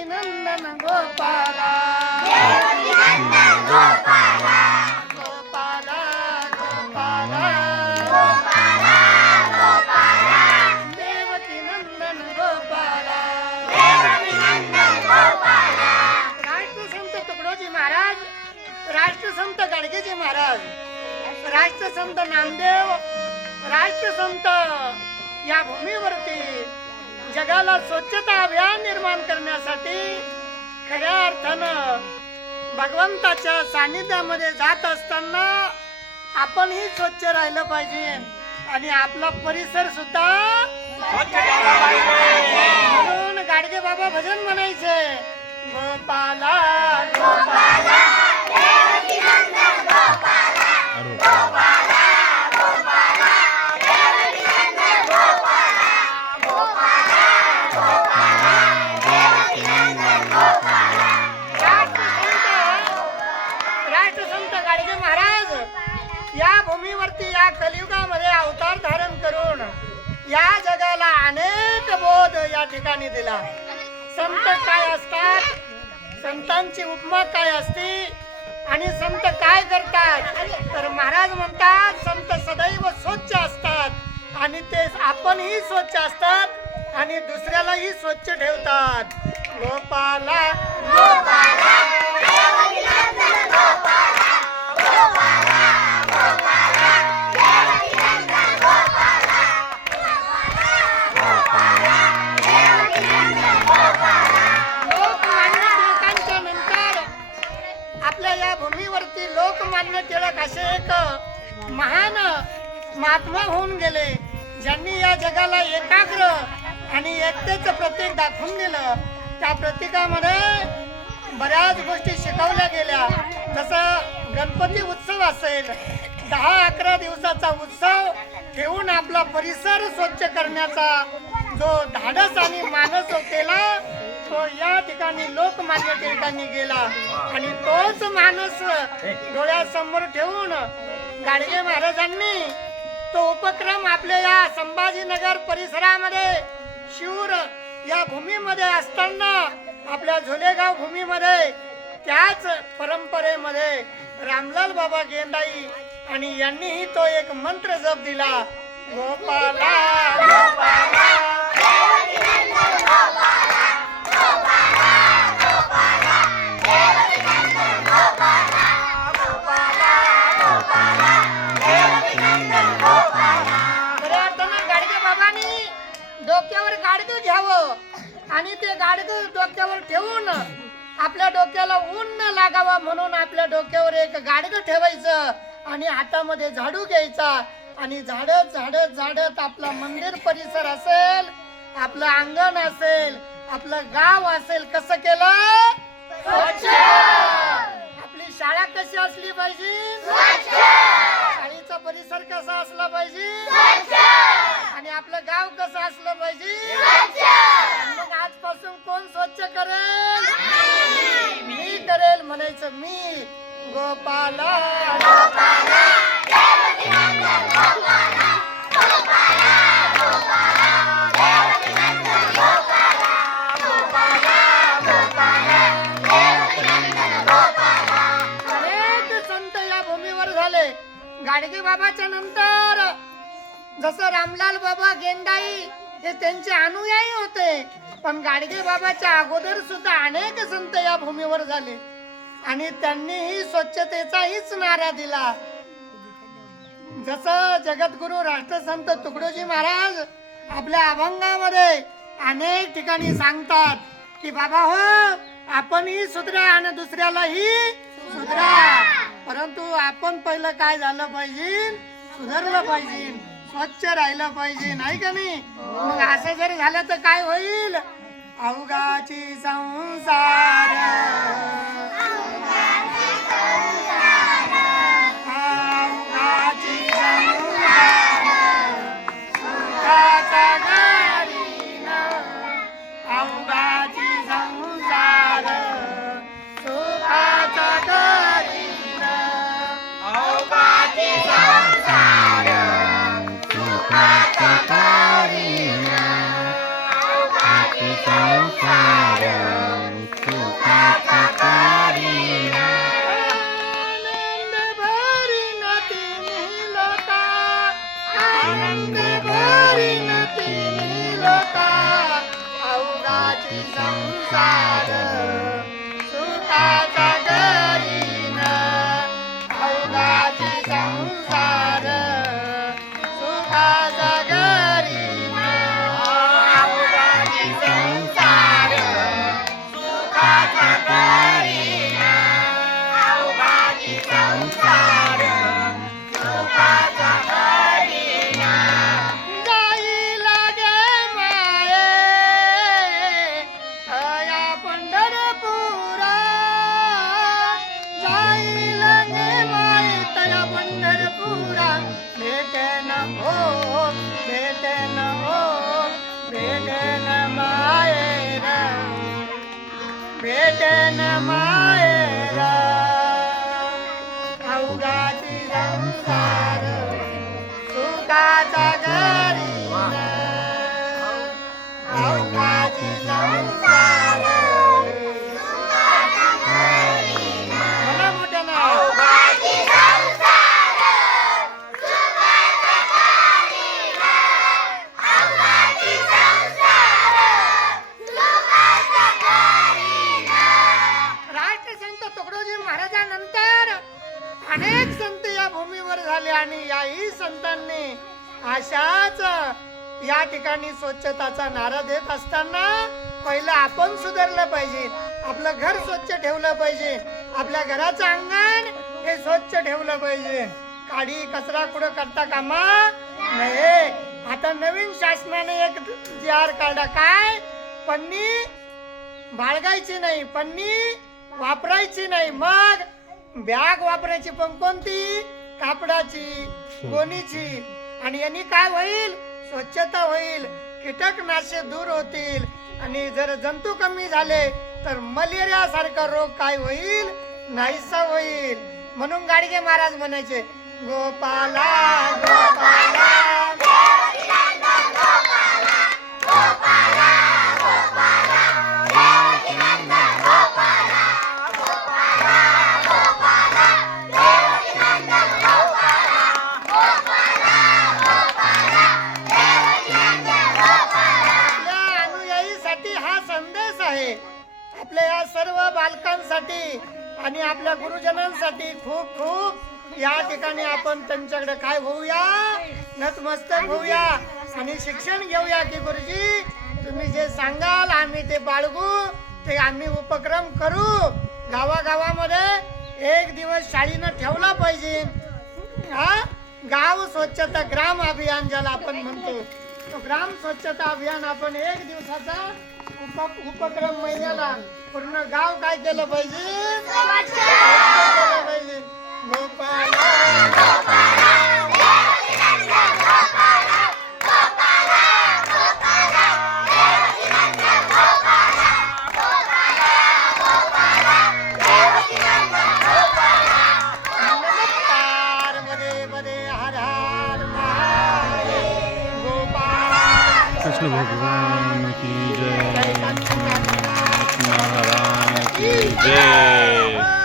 देवकी नंदन गोपाला. गोपाला गोपाला गोपाला गोपाला गोपाला देवकी नंदन गोपाला देवकीनंदन गोपाला. राष्ट्रसंत तुकडोजी महाराज. राष्ट्रसंत गाडगेजी महाराज. राष्ट्रसंत नामदेव. राष्ट्रसंत या भूमीवरती जगाला स्वच्छता अभियान निर्माण करण्यासाठी खऱ्या अर्थानं भगवंताच्या सानिध्यामध्ये जात असताना आपणही स्वच्छ राहिलं पाहिजे आणि आपला परिसर सुद्धा म्हणून गाडगे बाबा भजन म्हणायचे गोपाला गोपाला भूमीवरती या कलियुगामध्ये अवतार धारण करून या जगाला अनेक बोध या ठिकाणी दिला. संत काय असतात? संतांची उपमा काय असते? आणि संत काय करतात? तर महाराज म्हणतात संत सदैव स्वच्छ असतात. आणि ते आपणही स्वच्छ असतात आणि दुसऱ्यालाही स्वच्छ ठेवतात. गोपाला गोपाला जगाला एकाग्र आणि एकतेचं प्रतीक दाखवून दिलं. त्या प्रतीकामध्ये बऱ्याच गोष्टी शिकवल्या गेल्या. जसं गणपती उत्सव असेल दहा अकरा दिवसाचा उत्सव ठेवून आपला परिसर स्वच्छ करण्याचा जो धाडस आणि मानस केला तो या ठिकाणी लोकमान्य टिळकांनी गेला. आणि तोच मानस डोळ्यासमोर ठेवून गाडगे महाराजांनी तो उपक्रम आपल्या या संभाजीनगर परिसरामध्ये शिवूर या भूमीमध्ये असताना आपल्या झुलेगाव भूमीमध्ये त्याच परंपरेमध्ये रामलाल बाबा गेंदाई आणि यांनीही तो एक मंत्र जप दिला गोपाला. घ्यावं आणि ते गाडगं डोक्यावर ठेवून आपल्या डोक्याला ऊन न लागावा म्हणून आपल्या डोक्यावर एक गाडगं ठेवायचं आणि हातामध्ये झाडू घ्यायचा. आणि झाडत झाडत झाडत आपला मंदिर परिसर असेल आपलं अंगण असेल आपलं गाव असेल कसं केलं? स्वच्छ! आपली शाळा कशी असली पाहिजे? परिसर कसा असला पाहिजे. आणि आपलं गाव कसं असलं पाहिजे. मग आजपासून कोण स्वच्छ करेल? मी करेल म्हणायचं मी. गोपाला! गाडगे बाबाच्या नंतर जसं रामलाल बाबा गेंडाई हे त्यांचे अनुयायी होते पण गाडगे बाबाच्या अगोदर सुद्धा अनेक संत या भूमीवर झाले. आणि त्यांनीही स्वच्छतेचाहीच नारा दिला. जसं जगद्गुरु राष्ट्रसंत तुकडोजी महाराज आपल्या अभंगामध्ये अनेक ठिकाणी सांगतात की बाबा हो आपणही सुधरा आणि दुसऱ्यालाही सुधरा. परंतु आपण पहिलं काय झालं पाहिजे? सुधारलं पाहिजे. स्वच्छ राहिलं पाहिजे. नाही का नाही? मग असं जर झालं तर काय होईल? अवघाची संसार. संसार या ठिकाणी स्वच्छताचा नारा देत असताना पहिलं आपण सुधारलं पाहिजे. आपलं घर स्वच्छ ठेवलं पाहिजे. आपल्या घराचं अंगण हे स्वच्छ ठेवलं पाहिजे. काडी कचरा कुठं करता कामा नाही आता नवीन शासनाने एक जी आर काढला काय? पन्नी बाळगायची नाही पन्नी वापरायची नाही. मग बॅग वापरायची पण कोणती? कापडाची गोणीची. आणि यांनी काय होईल? स्वच्छता होईल. कीटकनाशे दूर होतील. आणि जर जंतू कमी झाले तर मलेरिया सारखा रोग काय होईल? नाहीसा होईल. म्हणून गाडगे महाराज म्हणायचे गोपाला गोपाला. बालकांसाठी आणि आपल्या गुरुजनांसाठी खूप खूप या ठिकाणी आपण त्यांच्याकडे काय होऊया? नतमस्तक होऊया. आणि शिक्षण घेऊया की गुरुजी तुम्ही जे सांगाल आम्ही ते बाळगू ते आम्ही उपक्रम करू. गावागावामध्ये एक दिवस शाळेनं ठेवला पाहिजे. हा? गाव स्वच्छता ग्राम अभियान ज्याला आपण म्हणतो. तो ग्राम स्वच्छता अभियान आपण एक दिवसाचा उप उपक्रम महिन्याला पूर्ण गाव काय केलं पाहिजे? केलं पाहिजे. गोपाल कृष्ण भगवान की जय महाराज की जय